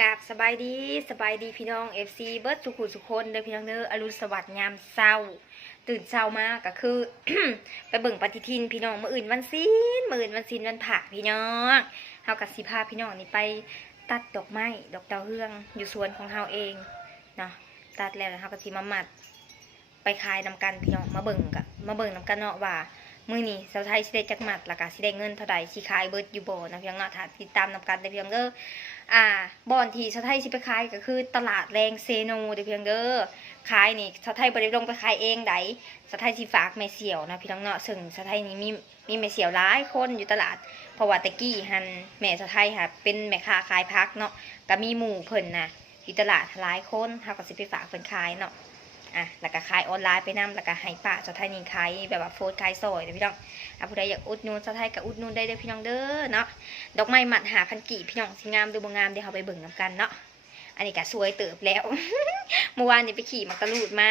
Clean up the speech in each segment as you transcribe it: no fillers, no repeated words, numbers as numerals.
กราบสบายดีพี่น้อง FC เบิร์ดสุขุสุคนเด้อพี่น้องเด้ออรุณสวัสดิ์ยามเช้าตื่นเช้ามากก็คือ ไปเบิ่งปฏิทินพี่น้องมื้ออื่นวันศีลวันพระพี่น้องเฮากับสิพาพี่น้องนี่ไปตัดดอกไม้ดอกดาวเรืองอยู่สวนของเฮาเองเนาะตัดแล้วเฮาก็สิมามัดไปขายนำกันพี่น้องมาเบิ่งนำกันเนาะว่ามื้อนี้สาวไทยสิได้จักมัดแล้วก็สิได้เงินเท่าใดสิขายเบิดอยู่บ่นะพี่น้องเนาะถ้าติดตามนำกันเด้อพี่น้องเด้อ บ่อนที่สาวไทยสิไปขายก็คือตลาดแรงเซโนเด้อพี่น้องเด้อขายนี่สาวไทยบ่ได้ลงไปขายเองไดสาวไทยสิฝากแม่เสี่ยวนะพี่น้องเนาะซึ่งสาวไทยนี่มีแม่เสี่ยวหลายคนอยู่ตลาดเพราะว่าตะกี้หันแม่สาวไทยค่ะเป็นแม่ค้าขายผักเนาะก็มีหมู่เพิ่นน่ะอยู่ตลาดหลายคนเฮาก็สิไปฝากเพิ่นขายเนาะแล้วก็ขายออนไลน์ไปนำแล้วก็ให้ป้าสาวไทยนี่ขายแบบว่าโฟร์ขายซอยเด้อพี่น้องผู้ใดอยากอุดหนุนสาวไทยก็อุดหนุนได้เด้อพี่น้องเด้อเนาะดอกไม้หมัด5,000กีบพี่น้องสิงามหรือบ่งามเดี๋ยวเฮาไปเบิ่งนำกันเนาะอันนี้ก็สวยเติบแล้ว เมื่อวานนี่ไปขี่มักตะลูดม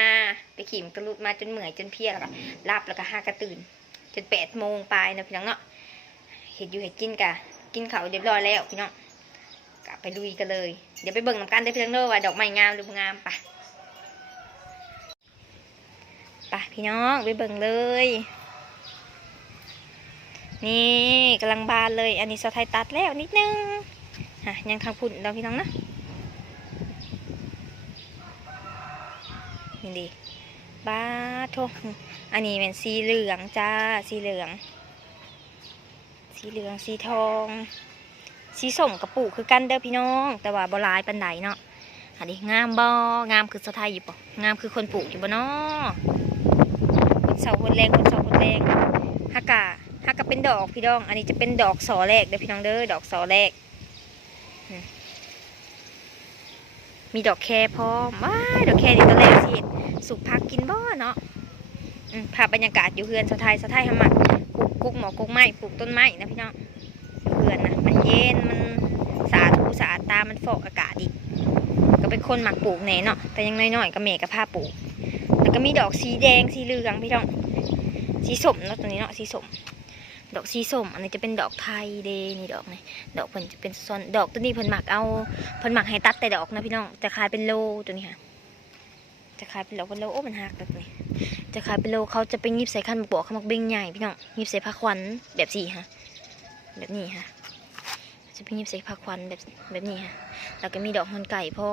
าจนเหนื่อยจนเพลียแล้วก็รับแล้วก็หากระตื่นจน8 โมงปลายนะพี่น้องเนาะเฮ็ดอยู่เฮ็ดกินกะกินข้าวเรียบร้อยแล้วพี่น้องก็ไปลุยกันเลยเดี๋ยวไปเบิ่งนำกันเด้อพี่น้องเด้อว่าดอกไม้งามหรือบ่งามไปพี่น้องไปเบิ่งเลยนี่กำลังบานเลยอันนี้สาวไทยตัดแล้วนิดนึงยังข้างพุ่นเราพี่น้องนะนี่ดีบ้าโทอันนี้เป็นสีเหลืองจ้าสีเหลืองสีทองสีส้มกระปุกคือกันเด้อพี่น้องแต่ว่าบลายปันไดเนาะอันนี้งามบ่งามคือสาวไทยอยู่ป่ะงามคือคนปลูกอยู่บ่เนาะคนแรงฮักกะเป็นดอกพี่น้องอันนี้จะเป็นดอกสอแรกเด้อพี่น้องเด้อดอกสอแรกมีดอกแคพร้อมว้ายดอกแคนี่ตอนแรกสิสุกพักกินบ่เนาะภาพบรรยากาศอยู่เฮือนสะไทยทำหมักปลูกกุ๊กหมอกุ๊กไม้ปลูกต้นไม้นะพี่น้องอยู่เฮือนนะมันเย็นมันสะอาดหูสะอาดตามันฟอกอากาศอีกก็เป็นคนหมักปลูกแน่เนาะแต่ยังน้อยๆก็เมย์กับผ้าปลูกแล้วก็มีดอกสีแดงสีเหลืองพี่น้องสีส้มเนาะตัวนี้เนาะสีส้มดอกสีส้มอันนี้จะเป็นดอกไทยเดนี่ดอกนี่ดอกเพิ่นจะเป็นซ้อนดอกตัวนี้เพิ่นหมักให้ตัดแต่ดอกนะพี่น้องจะขายเป็นโลตัวนี้ค่ะจะขายเป็นโลโอ้มันหักแบบนี้จะขายเป็นโลเขาจะไปยิบใส่ขั้นบวกเขามักเบ่งใหญ่พี่น้องยิบใส่ผ้าควันแบบสี่ค่ะแบบนี้ค่ะจะไปยิบใส่ผ้าควันแบบนี้ค่ะแล้วก็มีดอกฮอนไก่พ่อ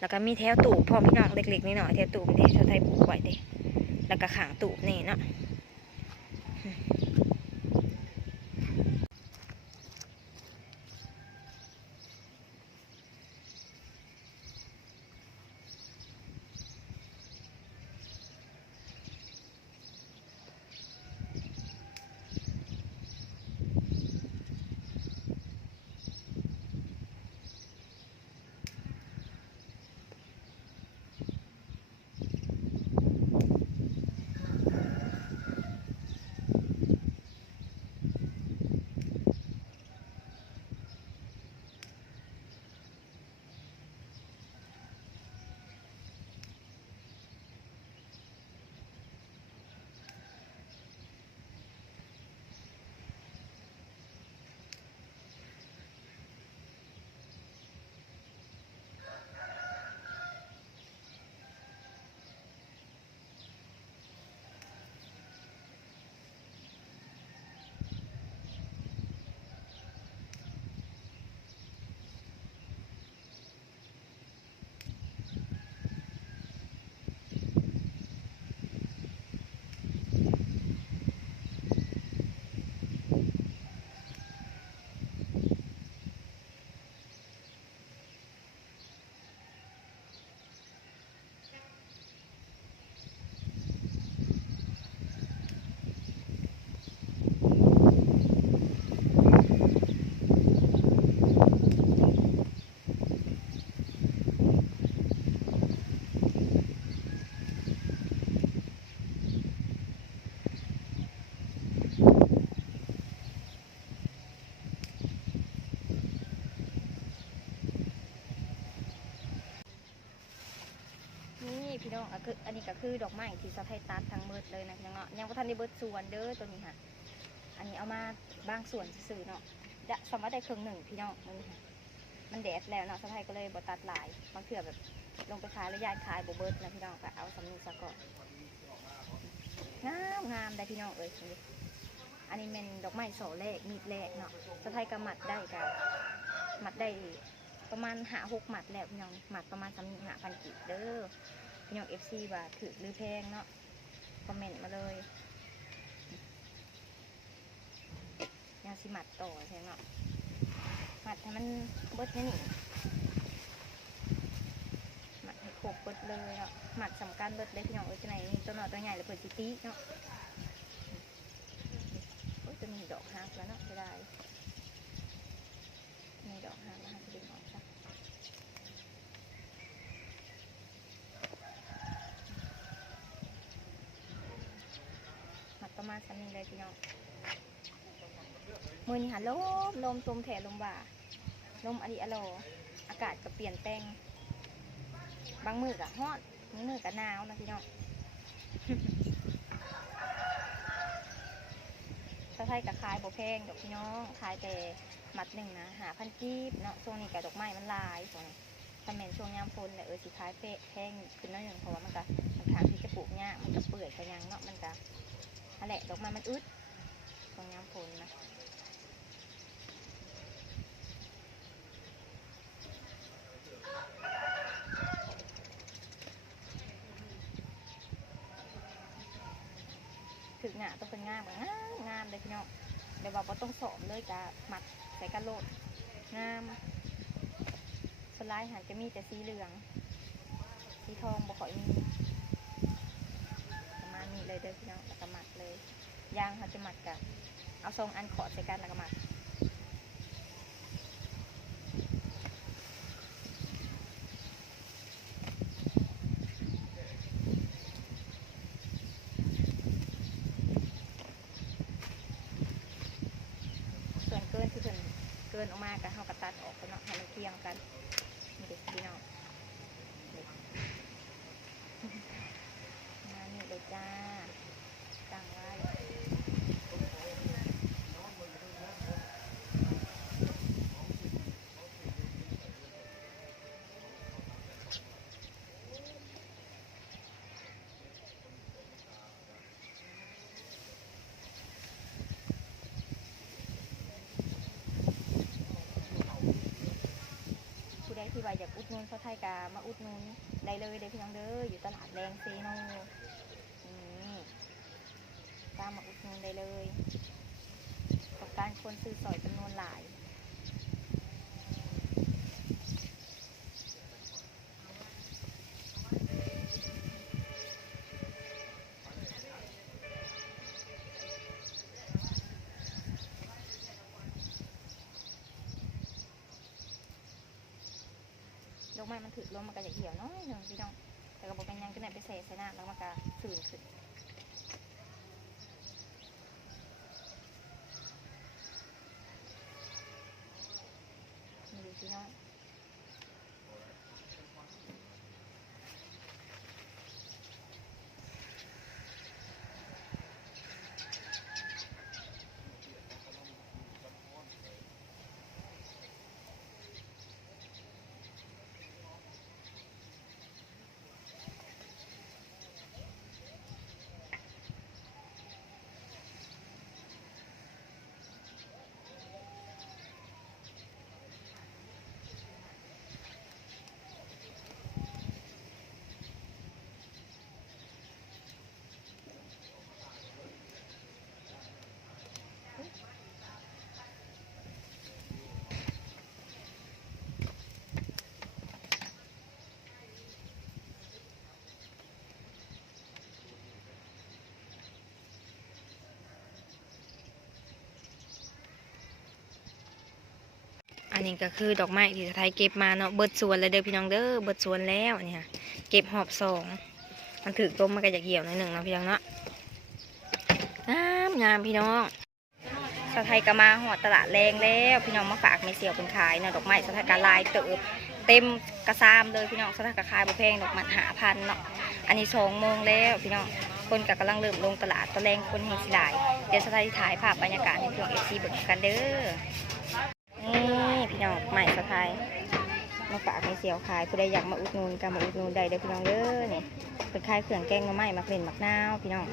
แล้วก็มีแถวตูบพ่อพี่น้องเล็กๆนิดหน่อยแถวตูบนี่ชาวไทยปลูกไว้เด้แล้วก็ขางตูบนี่เนาะพี่น้องอันนี้ก็คือดอกไม้ที่สะไทยตัดทั้งเบิดเลยนะพี่น้องเนาะยังบ่ทันได้เบิดส่วนเด้อตัวนี้ค่ะอันนี้เอามาบางส่วนซื่อเนาะจะสามารถได้ครึ่งหนึ่งพี่น้องนี่ค่ะ มันแดดแล้วเนาะสะไทยก็เลยบ่ตัดหลายบางเถื่อแบบลงไปขายแล้วย้ายขายบ่เบิดนะพี่น้องก็เอาสำนึกซะก่อนงามได้พี่น้องเอ้ยอันนี้เป็นดอกไม้โสแรกมีดแรกเนาะสะไทยก็หมัดได้กับหมัดได้ประมาณ5-6หมัดแล้วพี่น้องหมัดประมาณ3,500 กีบเด้อพี่น้อง FC ว่าถือหรือแพงเนาะคอมเมนต์มาเลยยังสิหมัดต่อใช่ไหมเนาะหมัดให้มันเบิดนี่หมัดให้โขกเบิดเลยเนาะหมัดสำคัญเบิดเลยพี่น้องเอ้ยตัวไหนนี่ตัวหน่อยตัวใหญ่เลยเปิดซิตี้เนาะจะมีดอกฮักแล้วเนาะจะได้มีดอกฮักแล้วจะดึงออกซะหมัดประมาณ3 นิ้วเลยพี่น้องมือนี่ค่ะลมตมแถลมบ่าลมอดีอโลอากาศก็เปลี่ยนแปลงบางมือก็ฮ้อนบางมือก็หนาวนะพี่น้องถ้าไทยกับขายบ่แพงดอกพี่น้องขายแต่มัดหนึ่งนะ5,000 กีบเนาะช่วงนี้กับดอกไม้มันลายช่วงนี้ถ้าแม่นช่วงยามฝนเนี่ยสิขายแพงขึ้นน้อยหนึ่งเพราะว่ามันทางที่จะปลูกเนี่ยมันก็เปื่อยกระยังเนาะมันก็อะไรดอกไม้มันอึดช่วงยามฝนนะถึงหน้าต้องเป็นงามเลยพี่น้องเดี๋ยวว่าต้องสอบเลยจะหมัดใส่กระโหลกงามสไลด์หันจะมีแต่สีเหลืองสีทองบ่ค่อยมีประมาณนี้เลยเด้อพี่น้องแล้วก็หมัดเลยยางเขาจะหมัดกับเอาทรงอันขอดใส่กันแล้วก็หมัดส่วนเกินที่เพิ่นเกินออกมากับเขากระตัดออกไปเนาะให้มันเทียงกันนี่เด็กพี่น้องมานี่เลยจ้าตั้งไว้ที่ว่าอยากอุดหนุนเขาไทยกามาอุดหนุนได้เลยเด้อพี่น้องเด้ออยู่ตลาดแรงเซโนนี่ตามมาอุดหนุนได้เลยต้องการคนซื้อสอยจำนวนหลายดอกไม้มันถึกลมมันก็จะเหี่ยวน้อยหนึ่งพี่น้องแต่กระบอกเป็นยังก็ไหนไปใส่หน้าแล้วมันก็สื่นขึ้นนี่ดูพี่น้องอันนี้ก็คือดอกไม้ที่ไทยเก็บมาเนาะเบิดสวนเลยเด้อพี่น้องเด้อเบิดสวนแล้วเนี่ยเก็บหอบ2มันถือต้มมันก็จะเหี่ยวหน่อยหนึ่งเนาะพี่น้องเนาะงามพี่น้องสะไทยก็มาหอดตลาดแรงแล้วพี่น้องมาฝากไม่เสียวเป็นขายเนาะดอกไม้สะไทยก็ลายเติบเต็มกระซามเลยพี่น้องสะไทยก็ขายบุแพงดอกมัน5,000เนาะอันนี้2 โมงแล้วพี่น้องคนก็กำลังเริ่มลงตลาดตะแรงคนเฮงสิหลายเดี๋ยวสะไทยถ่ายภาพบรรยากาศในช่วงFCเบิกกันเด้อนี่พี่น้องใหม่สะไทย มาฝากในเสียวขายผู้ใดอยากมาอุดหนุนก็มาอุดหนุนได้เด้อพี่น้องเด้อนี่เป็นขายเครื่องแกงมาใหม่มาเป็นหมักนาวพี่น้อง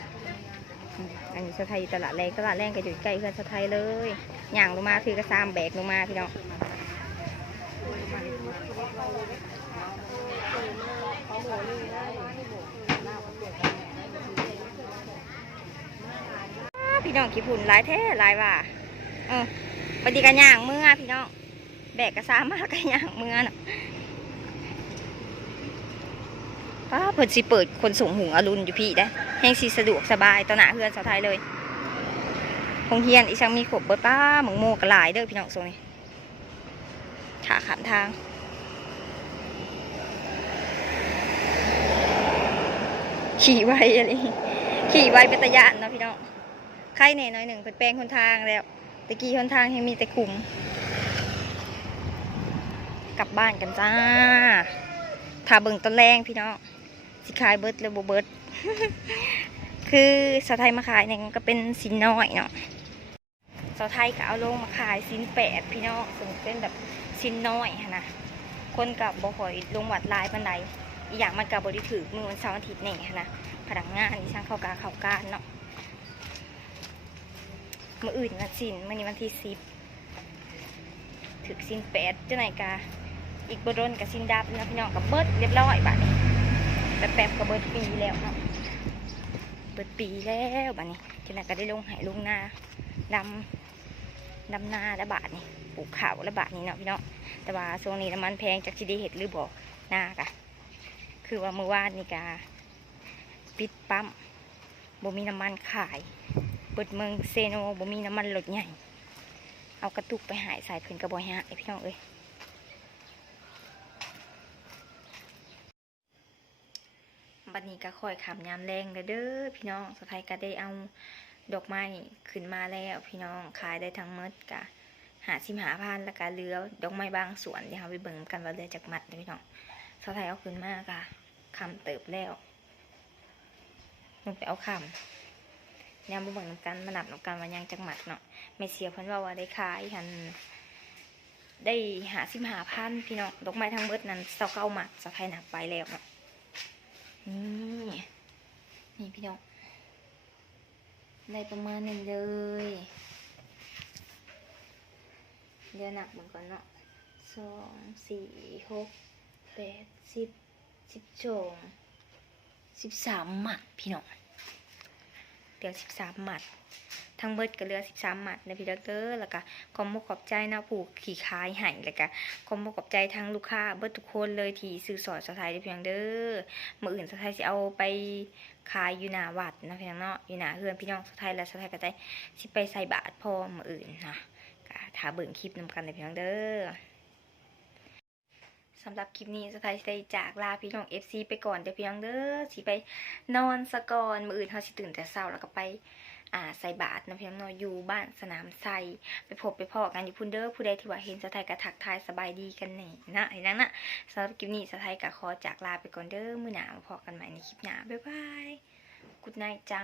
อันนี้สะไทยตลาดแรงก็อยู่ใกล้เพื่อนสะไทยเลยย่างลงมาถือกระซามแบกลงมาพี่น้องพี่น้องขี้ฝุ่นหลายแท้หลายว่าปฏิกันย่างเมื่อพี่น้องแบกกระซามากกันย่างเมื่อน่ะป้าเพิ่นสิเปิดคนส่งหุงอรุณอยู่พี่ได้แห่งสิสะดวกสบายต่อหน้าเพื่อนสาวไทยเลยโรงเรียนอีช่างมีขบเบิดป้าหมึงโมกระหลายเด้อพี่น้องโซนี่ขาขามทางขี่ไวอะไรขี่ไวเป็นตะยานเนาะพี่น้องใครเนี่ยน้อยหนึ่งเป็นแปลงคนทางแล้วตะกี้คนทางยังมีแต่ขุมกลับบ้านกันจ้าถ้าเบิ่งตอนแรงพี่น้องสิขายเบิร์ดเลยโบเบิร์ด คือสาวไทยมาขายเนี่ยก็เป็นสินน้อยเนาะสาวไทยก็เอาลงมาขายสิน8พี่น้องซึ่งเป็นแบบสินน้อยนะคนกับบ่ค่อยลงวัดลายปันใดอีกอย่างมันกับบริถือมือวันเสาร์อาทิตย์นี่นะพนักงานนี่ช่างเข้าการเนาะมืออื่นวันสินมื่อนี้วันที่10ถึงสิน8เจ้าไหนกาอีกบดนกับสินดับนะพี่น้องกับเบิร์ดเรียบร้อยบัดนี้แป๊บกับเบิร์ดปีแล้วเนาะเบิร์ดปีแล้วบัดนี้เจ้าไหนก็ได้ลงหายลงนาดำนาและบาทนี่ปลูกข้าวและบาทนี่เนาะพี่น้องแต่ว่าช่วงนี้น้ำมันแพงจากที่ได้เห็ดหรือบ่หน้ากะคือว่าเมื่อวานนี่กาปิดปั๊มบ่มีน้ำมันขายเปิดเมืองเซโนบ่มีน้ำมันรถใหญ่เอากระตุกไปหายใส่เพิ่นกระบอกหายพี่น้องเอ้ยบัดนี้ก็ค่อยขำยามแรงเด้อพี่น้องสะพายก็ได้เอาดอกไม้ขึ้นมาแล้วพี่น้องขายได้ทั้งหมดกะ55,000แล้วก็เหลือดอกไม้บางส่วนเดี๋ยวเราไปเบิ่งกันว่าเหลือจากมัดพี่น้องสะพายเอาขึ้นมากะคำเติบแล้วลงไปเอาคำเนี่ยมาเบิ่งน้ำกันมานับน้ำกันว่ายังจากมัดเนาะไม่เสียเพิ่นว่าได้ขายหันได้55,000พี่น้องดอกไม้ทั้งหมดนั้น29มัดสะพายนับไปแล้วเนาะนี่พี่น้องได้ประมาณนึงเลยเดี๋ยวหนักเหมือนกันเนาะ2 4 6 8 10 13หมัดพี่น้องเดี๋ยว13หมัดทั้งเบิดก็เหลือ13หมัดนะพี่ด็อกเตอร์แล้วก็ขอมขอบใจนะผู้ขี่ขายให้แล้วก็ขอมขอบใจทั้งลูกค้าเบิดทุกคนเลยที่ซื้อสอดสะไทยได้เพียงเด้อมื้ออื่นสะไทยสิเอาไปขายอยู่หน้าวัดนะพี่น้องเนาะอยู่หน้าเฮือนพี่น้องสะไทยและสะไทยก็ได้สิไปใส่บาตรพอมื้ออื่นนะก็ถ้าเบิ่งคลิปนำกันได้เพียงเด้อสำหรับคลิปนี้สะไทยได้จากลาพี่น้อง FC ไปก่อนเดี๋ยวพี่น้องเด้อสิไปนอนซะก่อนมื้ออื่นเฮาสิตื่นแต่เช้าแล้วก็ไปใส่บาตรนะพี่น้องเนาะอยู่บ้านสนามไซไปพบไปพอกันอยู่พุ่นเด้อผู้ใดที่ว่าเห็นสะไทยกะทักทายสบายดีกันแน่นะไอ้นั่นน่ะสำหรับคลิปนี้สะไทยกะขอจากลาไปก่อนเด้อมื้อหน้ามาพอกันใหม่ในคลิปหน้าบ๊ายบายกุดไนท์จ้า